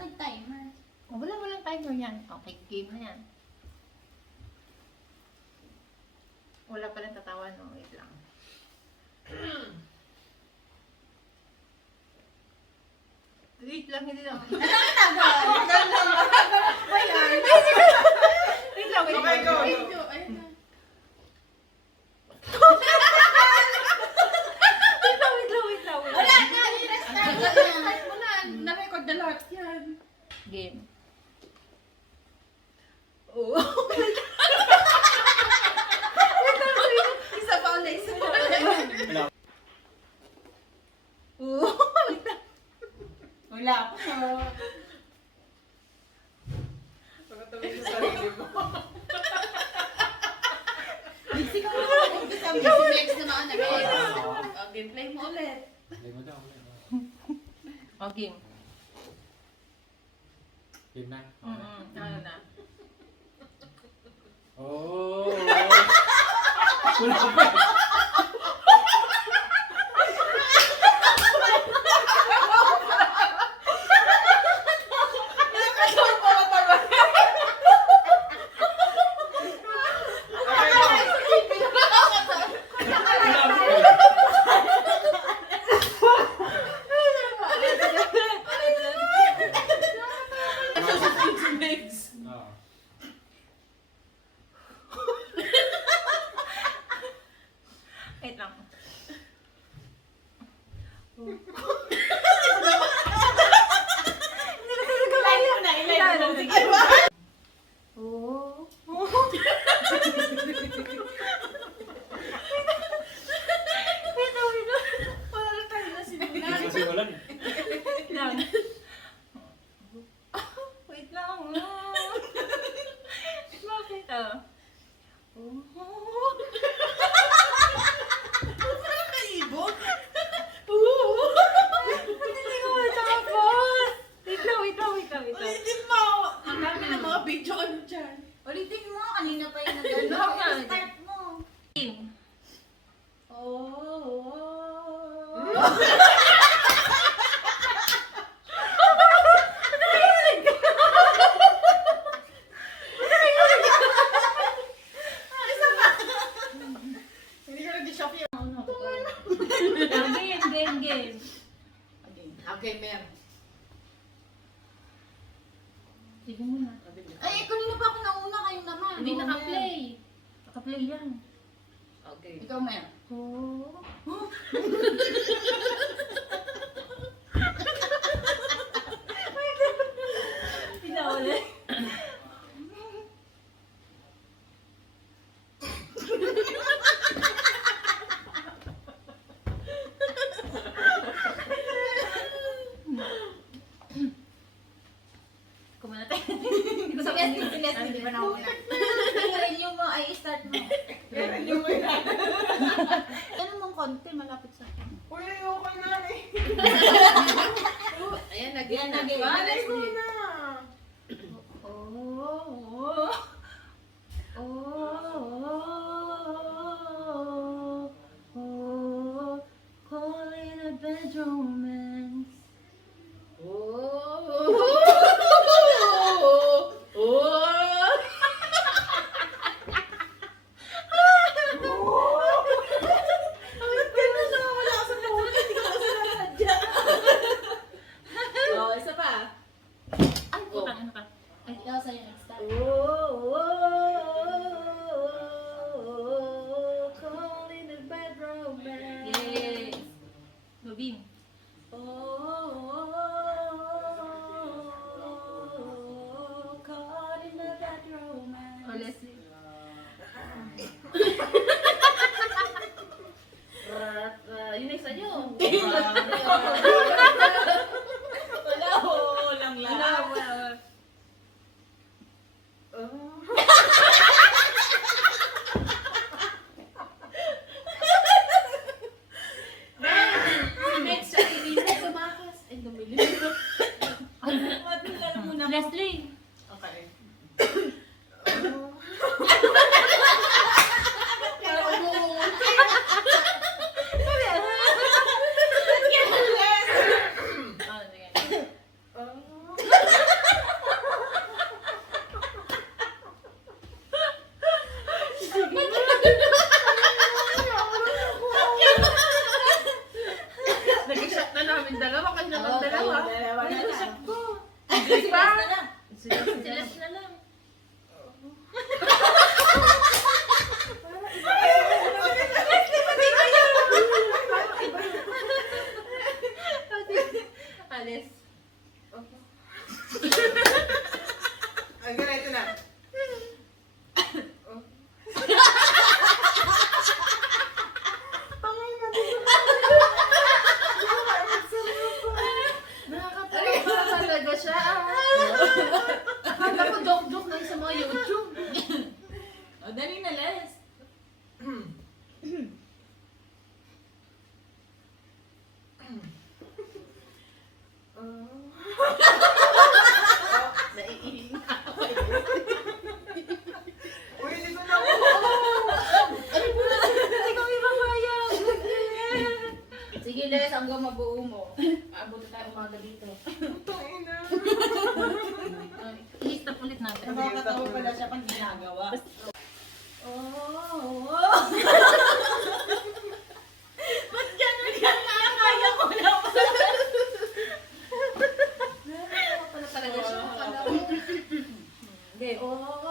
nag-timer? Oh, walang timer yan. Okay, game na yan. Wala pa rin tatawa, no? Wait lang. Wait lang, hindi lang. Tagal lang. Wait lang, wait Okay, go. lang. Ayun na. Wait lang. Wala na, i-restart mo na. Restart mo na. Na-record na lahat yan. Game. Oo. Isa pa ulit, isa pa ulit. Oo. Wala pa. Pagkatawin sa sarili mo. Mixi ka mo. Umpisa mo. Next na mga na. Gameplay mo ulit. Oh, game. Game na. Ano na? Oh. Wala pa. Wait lang. Oh. Wala na tayo na sinulan. Kasi wala. Wait lang. Wait lang. Bakit ah? Parang kaibog. Hindi ko matapos. Wait lang. Ulitin mo. Ang dami ng mga video ano dyan. Ulitin mo. Kanina pa yung nag-ano. Start mo. Game. Hindi ka nag-shock yun. Game. Okay, ma'am. Sige mo na. Ay, kanina pa ako nauna kayong naman. Hindi naka-play. Naka-play yan. Okay. Ikaw, ma'am. Oh. Pinawala. Kumanatay. Hindi ko sabihin. Hindi ba nauna? I-renew mo, ay start mo. I-renew mo yun. Ano mong konti, malapit sa akin. Uy, okay na eh. Ayan, nag-game na. Balay ko na. Call it a bed romance. Isa pa. Ay, putang ano ka? Ay, ikaw sa'yo next time. Call it a bed romance. Yes. Lubin. Caught in a bad romance. O, Leslie. Yun next na nyo. Wala. Next siya, ibigay tumakas. Ay, dumili. Leslie. Okay. Oh, sige. shot ko. Sige na lang. Silas na lang. Alis. Ay, ganito na. Tangay na din. Nakakatawa talaga siya. Akala ko joke-joke lang sa mga YouTube. O, dali na, Les. Naiinig na ako. Uy, hindi ko na ako. Ikaw ibang kaya. Sige, Les, hanggang mabuo mo. Abot tayo umaga dito. Tangay na. I-stop ulit natin. Nakakatawa pala siya pang ginagawa. Oh. Ba't gano'n ka? Kaya ko naman. Nakakatawa pala talaga siya. Akala ko. Hindi, oh.